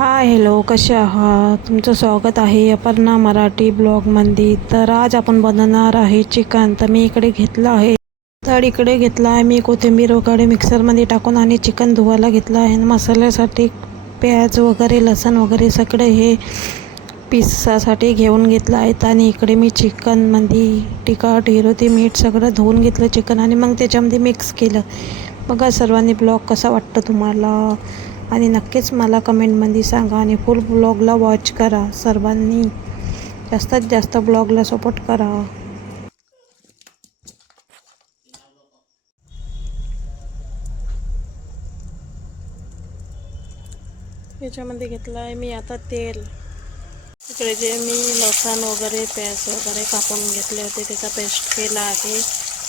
Hi hello कसे आहात? तुमचं स्वागत आहे अपर्णा मराठी ब्लॉगमध्ये. तर आज आपण बनवणार आहे चिकन. तर मी इकडे घेतलं आहे. तर इकडे घेतला आहे. मी कोथिंबीर वगैरे मिक्सरमध्ये टाकून आणि चिकन धुवायला घेतलं आहे. आणि मसाल्यासाठी प्याज वगैरे लसण वगैरे सगळे हे पिसासाठी घेऊन घेतलं आहेत. आणि इकडे मी चिकनमध्ये तिखट हिरोती मीठ सगळं धुवून घेतलं चिकन. आणि मग त्याच्यामध्ये मिक्स केलं. बघा सर्वांनी ब्लॉग कसा वाटतं तुम्हाला? आणि नक्कीच मला कमेंटमध्ये सांगा आणि फुल ब्लॉगला वॉच करा. सर्वांनी जास्तीत जास्त ब्लॉगला सपोर्ट करा. याच्यामध्ये घेतलं आहे मी आता तेल. इकडे जे मी लसण वगैरे प्याज वगैरे कापून घेतले होते त्याचा पेस्ट केला आहे.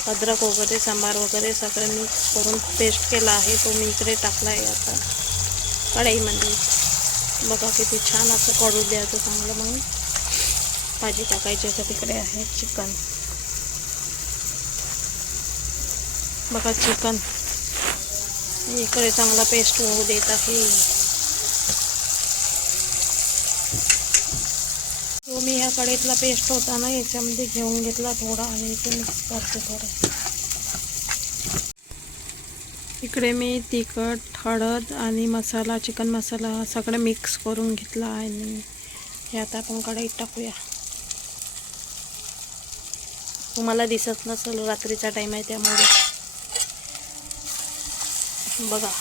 अद्रक वगैरे सांबार वगैरे सगळं मिक्स करून पेस्ट केला आहे. तो मी इकडे टाकला आहे आता. कढईमध्ये बघा किती छान असं कढू द्यायचं चांगलं मग भाजी टाकायची तर तिकडे आहे चिकन. बघा चिकन. इकडे चांगला पेस्ट होऊ देत आहे. तो मी ह्या कढईतला पेस्ट होता ना याच्यामध्ये घेऊन घेतला थोडा आणि इथे मिक्स करते थोडं. इकडे मी तिखट हळद आणि मसाला चिकन मसाला सगळं मिक्स करून घेतला आणि हे आता आपण कढईत टाकूया. तुम्हाला दिसत नसेल रात्रीचा टाईम आहे त्यामुळे. बघा.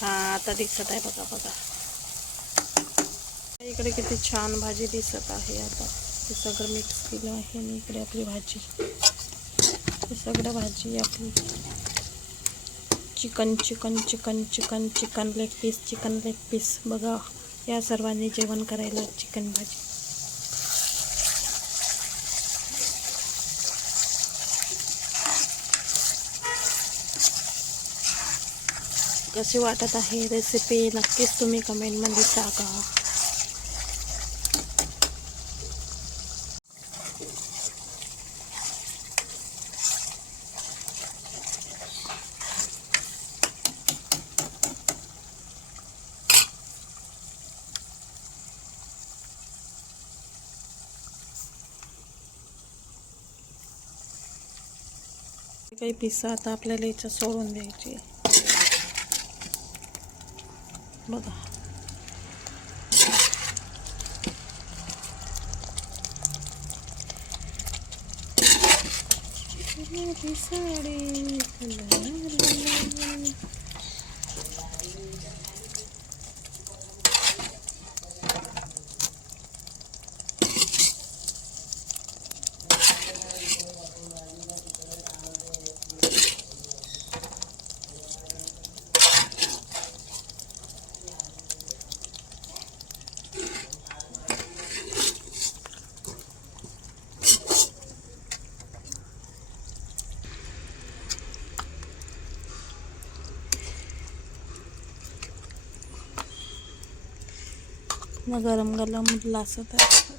हा आता दिसत आहे बघा बघा. इकडे किती छान भाजी दिसत आहे आता. हे सगळं मिक्स आहे आणि इकडे आपली भाजी। हे सगळं भाजी आपली chicken chicken chicken chicken chicken leg piece, chicken leg piece. बघा, या सर्वांनी जेवण करायला चिकन भाजी। कशी वाटत आहे रेसिपी तुम्ही कमेंटमध्ये सांगा काही पिसा आता आपल्याला याच्यात सोडून द्यायची. बघा. माझी साडी मग गरम गरम लासत आहे